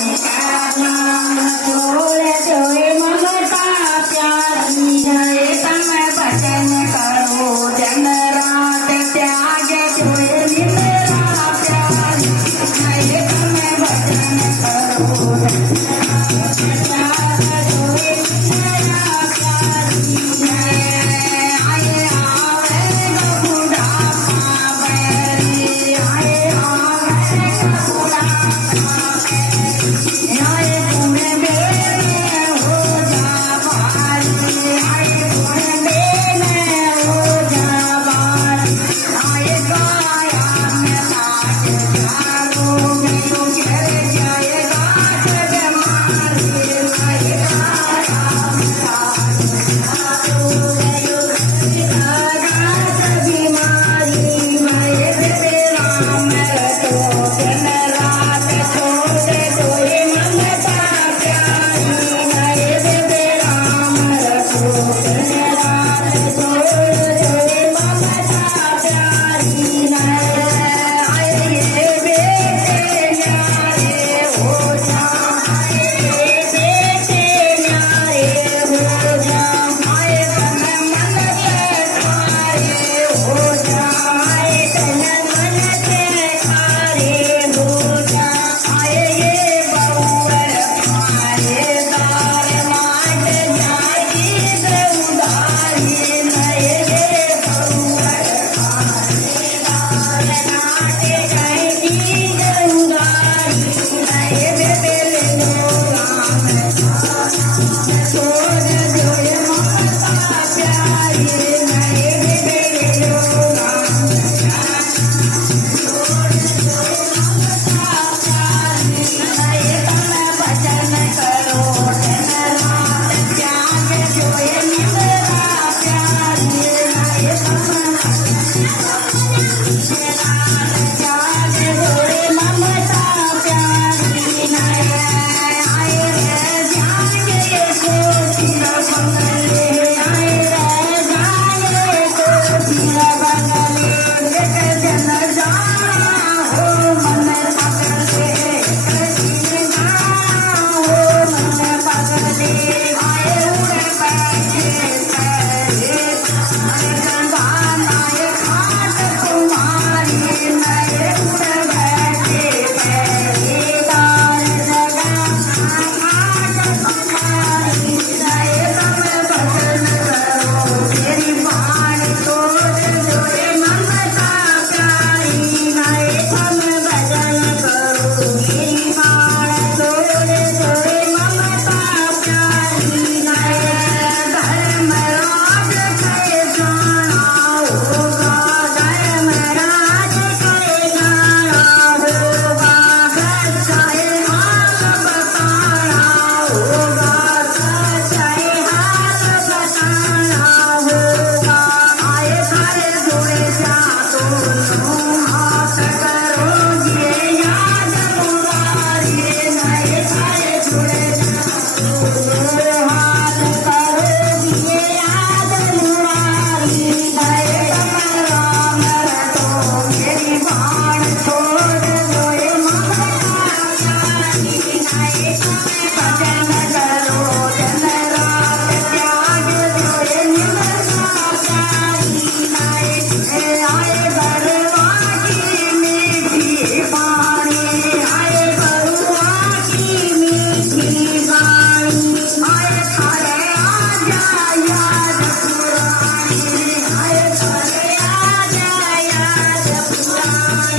જોડે Oh,